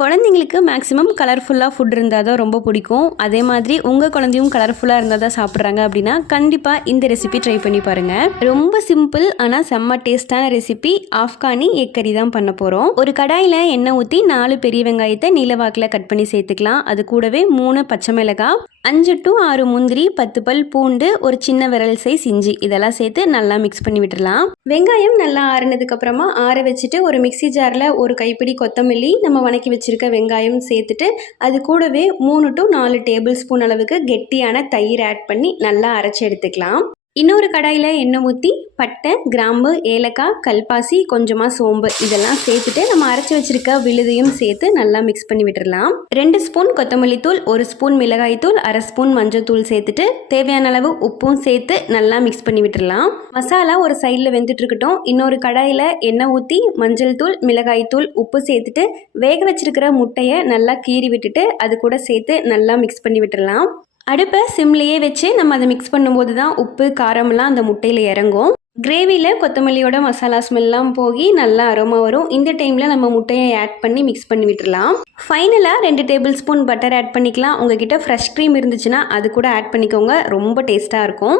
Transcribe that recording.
குழந்தைங்களுக்கு மேக்ஸிமம் கலர்ஃபுல்லாக ஃபுட் இருந்தால் தான் ரொம்ப பிடிக்கும். அதே மாதிரி உங்கள் குழந்தையும் கலர்ஃபுல்லாக இருந்தால் தான் சாப்பிட்றாங்க அப்படின்னா கண்டிப்பாக இந்த ரெசிபி ட்ரை பண்ணி பாருங்கள். ரொம்ப சிம்பிள் ஆனால் செம்ம டேஸ்டான ரெசிபி ஆஃப்கானி எக் கறி தான் பண்ண போகிறோம். ஒரு கடாயில் எண்ணெய் ஊற்றி 4 பெரிய வெங்காயத்தை நீலவாக்கில் கட் பண்ணி சேர்த்துக்கலாம். அது கூடவே 3 பச்சை மிளகாய், 5 to 6 முந்திரி, 10 பல் பூண்டு, ஒரு சின்ன விரல் சைஸ் இஞ்சி இதெல்லாம் சேர்த்து நல்லா மிக்ஸ் பண்ணி விட்டுடலாம். வெங்காயம் நல்லா ஆறுனதுக்கு அப்புறமா ஆற வச்சுட்டு ஒரு மிக்சி ஜாரில் ஒரு கைப்பிடி கொத்தமல்லி, நம்ம வணக்கி வச்சிருக்க வெங்காயம் சேர்த்துட்டு அது கூடவே 3 to 4 டேபிள் ஸ்பூன் அளவுக்கு கெட்டியான தயிர் ஆட் பண்ணி நல்லா அரைச்சி எடுத்துக்கலாம். இன்னொரு கடாயில் எண்ணெய் ஊற்றி பட்டை, கிராம்பு, ஏலக்காய், கல்பாசி, கொஞ்சமாக சோம்பு இதெல்லாம் சேர்த்துட்டு நம்ம அரைச்சி வச்சிருக்க விழுதையும் சேர்த்து நல்லா மிக்ஸ் பண்ணி விட்டுடலாம். 2 ஸ்பூன் கொத்தமல்லி தூள், 1 ஸ்பூன் மிளகாய் தூள், 1/2 ஸ்பூன் மஞ்சள் தூள் சேர்த்துட்டு தேவையான அளவு உப்பும் சேர்த்து நல்லா மிக்ஸ் பண்ணி விட்டுடலாம். மசாலா ஒரு சைடில் வெந்துட்டு இருக்கட்டும். இன்னொரு கடாயில் எண்ணெய் ஊற்றி மஞ்சள் தூள், மிளகாய் தூள், உப்பு சேர்த்துட்டு வேக வச்சிருக்கிற முட்டையை நல்லா கீறி விட்டுட்டு அது கூட சேர்த்து நல்லா மிக்ஸ் பண்ணி விட்டுடலாம். அடுப்பை சிம்லேயே வச்சு நம்ம அதை மிக்ஸ் பண்ணும்போது தான் உப்பு காரமெல்லாம் அந்த முட்டையில் இறங்கும். கிரேவியில் கொத்தமல்லியோட மசாலா ஸ்மெல்லாம் போகி நல்லா அரோமா வரும். இந்த டைமில் நம்ம முட்டையை ஆட் பண்ணி மிக்ஸ் பண்ணி விட்டுடலாம். ஃபைனலாக 2 டேபிள் ஸ்பூன் பட்டர் ஆட் பண்ணிக்கலாம். உங்ககிட்ட ஃப்ரெஷ் க்ரீம் இருந்துச்சுன்னா அது கூட ஆட் பண்ணிக்கோங்க, ரொம்ப டேஸ்ட்டாக இருக்கும்.